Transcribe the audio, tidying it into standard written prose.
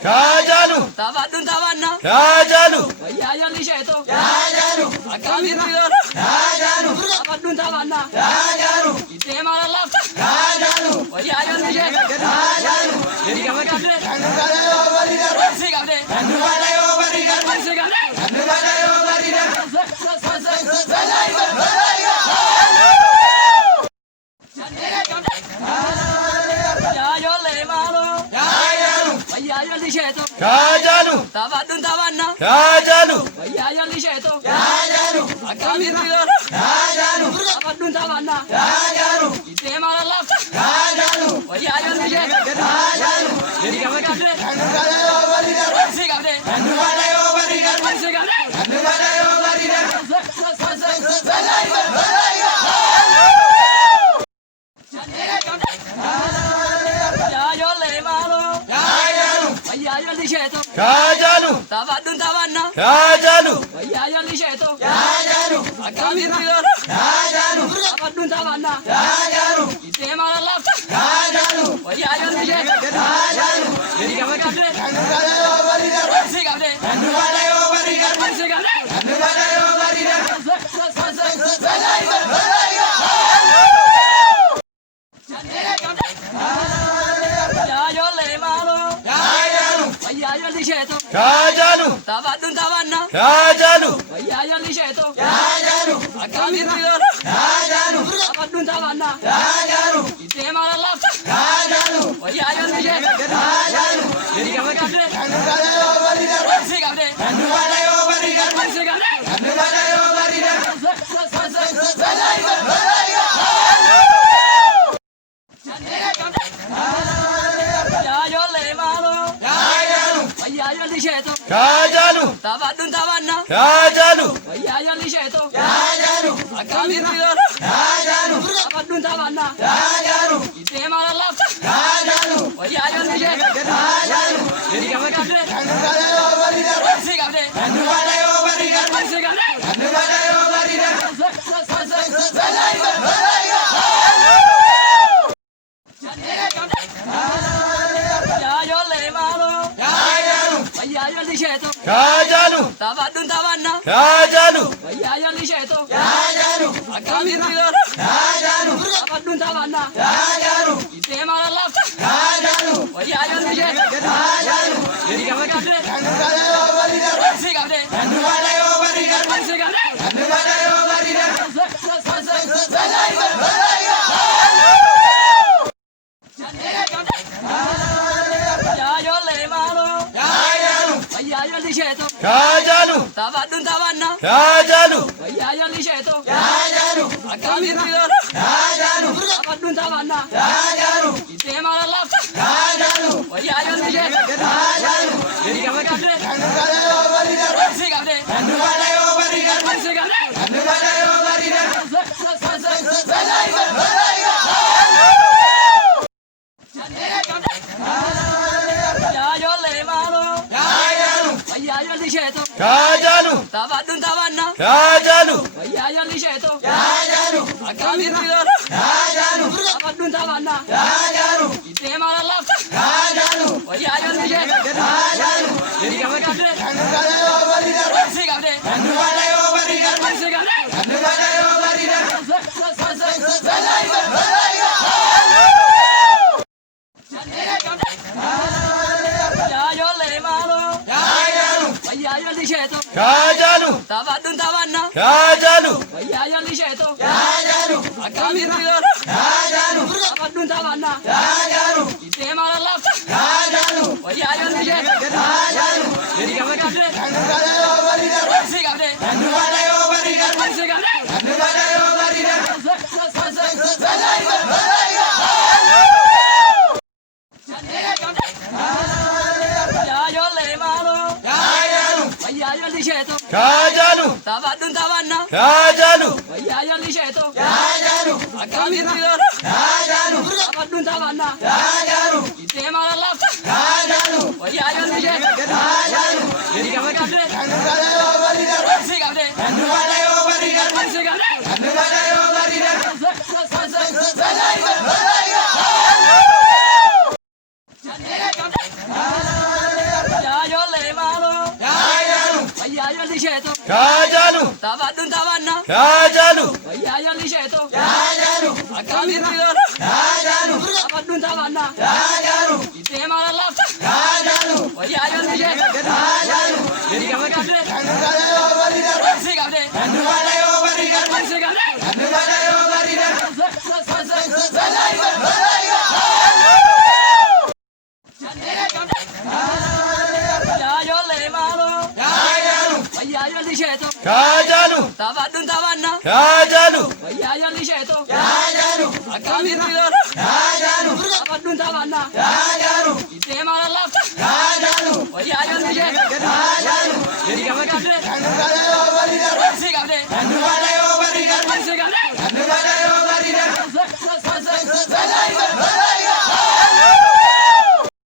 Kajalu, Tabadun tabanna, Kajalu, Yayali Sheto, Kajalu, Akami Rio, Kajalu, Tabadun tabanna, Kajalu, Itemara Lafta, Kajalu, Yayali Sheto, Kajalu, Yigavakade, Kanubalayo Bariga, Sigade, Kanubalayo Bariga, Sigade, Kanubalayo Bariga, Yayole Malo, Kajalu, Yayali Sheto, Kajalu, Tabadun tabanna, Kajalu, Yayali Sheto, Kajalu, Akami Rio, Kajalu, Tabadun tabanna, Kajalu, Itemara Lafta, Kajalu, Yayali Sheto, Kajalu, Yigavakade, Kanubalayo Bariga, Sigade, Kanubalayo Bariga, Sigade, Kanubalayo Bariga, Yayole Malo, Kajalu, Yayali Sheto, Kajalu, Tabadun tabanna, Kajalu, Yayali Sheto, Kajalu, Akami Rio, Kajalu, Tabadun tabanna, Kajalu, Itemara Lafta, Kajalu, Yayali Sheto, Kajalu, Yigavakade, Kanubalayo Bariga, Sigade, Kanubalayo Bariga, Sigade, Kanubalayo Bariga, Yayole Malo, Kajalu, Yayali Sheto, Kajalu, Tabadun tabanna, Kajalu, Yayali Sheto, Kajalu, Akami Rio, Kajalu, Tabadun tabanna, Kajalu, Itemara Lafta, Kajalu, Yayali Sheto, Kajalu, Yigavakade, Kanubalayo Bariga, Sigade, Kanubalayo Bariga, Sigade, Kanubalayo Bariga, Yayole Malo, Kajalu, Yayali Sheto, Kajalu, Tabadun tabanna, Kajalu, Yayali Sheto, Kajalu, Akami Rio, Kajalu, Tabadun tabanna, Kajalu, Itemara Lafta, Kajalu, Yayali Sheto, Kajalu, Yigavakade, Kanubalayo Bariga, Sigade, Kanubalayo Bariga, Sigade, Kanubalayo Bariga, Yayole Malo, Kajalu, Yayali Sheto, Kajalu, Tabadun tabanna, Kajalu, Yayali Sheto, Kajalu, Akami Rio, Kajalu, Tabadun tabanna, Kajalu, Itemara Lafta, Kajalu, Yayali Sheto, Kajalu, Yigavakade, Kanubalayo Bariga, Sigade, Kanubalayo Bariga, Sigade, Kanubalayo Bariga, Yayole Malo, Kajalu, Yayali Sheto, Kajalu, Tabadun tabanna, Kajalu, Yayali Sheto, Kajalu, Akami Rio, Kajalu, Tabadun tabanna, Kajalu, Itemara Lafta, Kajalu, Yayali Sheto, Kajalu, Yigavakade, Kanubalayo Bariga, Sigade, Kanubalayo Bariga, Sigade, Kanubalayo Bariga, Yayole Malo, Kajalu, Yayali Sheto, Kajalu, Tabadun tabanna, Kajalu, Yayali Sheto, Kajalu, Akami Rio, Kajalu, Tabadun tabanna, Kajalu, Itemara Lafta, Kajalu, Yayali Sheto, Kajalu, Yigavakade, Kanubalayo Bariga, Sigade, Kanubalayo Bariga, Sigade, Kanubalayo Bariga, Yayole Malo, Kajalu, Yayali Sheto, Kajalu, Tabadun tabanna, Kajalu, Yayali Sheto, Kajalu, Akami Rio, Kajalu, Tabadun tabanna, Kajalu, Itemara Lafta, Kajalu, Yayali Sheto, Kajalu, Yigavakade, Kanubalayo Bariga, Sigade, Kanubalayo Bariga, Sigade, Kanubalayo Bariga, Yayole Malo, Kajalu, Yayali Sheto, Kajalu, Tabadun tabanna, Kajalu, Yayali Sheto, Kajalu, Akami Rio, Kajalu, Tabadun tabanna, Kajalu, Itemara Lafta, Kajalu, Yayali Sheto, Kajalu, Yigavakade, Kanubalayo Bariga, Sigade, Kanubalayo Bariga, Sigade, Kanubalayo Bariga, Haajaalu. Wayyaa lisheeto. Haajaalu. Akkamiin biloota. Haajaalu. Abadduun taphannaa. Haajaalu. Ittee maala laafta. Haajaalu. Wayyaa lisheeto. Haajaalu. Inni gama qabdee. Nubala yoo bari darbe. Si qabdee. Nubala yoo bari darbe. Si qabdee. Nubala yoo bari darbe. Yaajoollee maaloo. Haajaalu. Wayyaa lisheeto. Haajaalu. Abadduun taphannaa. Haajaalu. Wayyaa lisheeto. Haajaalu. Akkamiin biloota. Haajaalu. Abadduun taphannaa. Haajaalu. Ittee maala laafta. Haajaalu. Wayyaa lisheeto. Haajaalu. Inni gama qabdee. Nubala yoo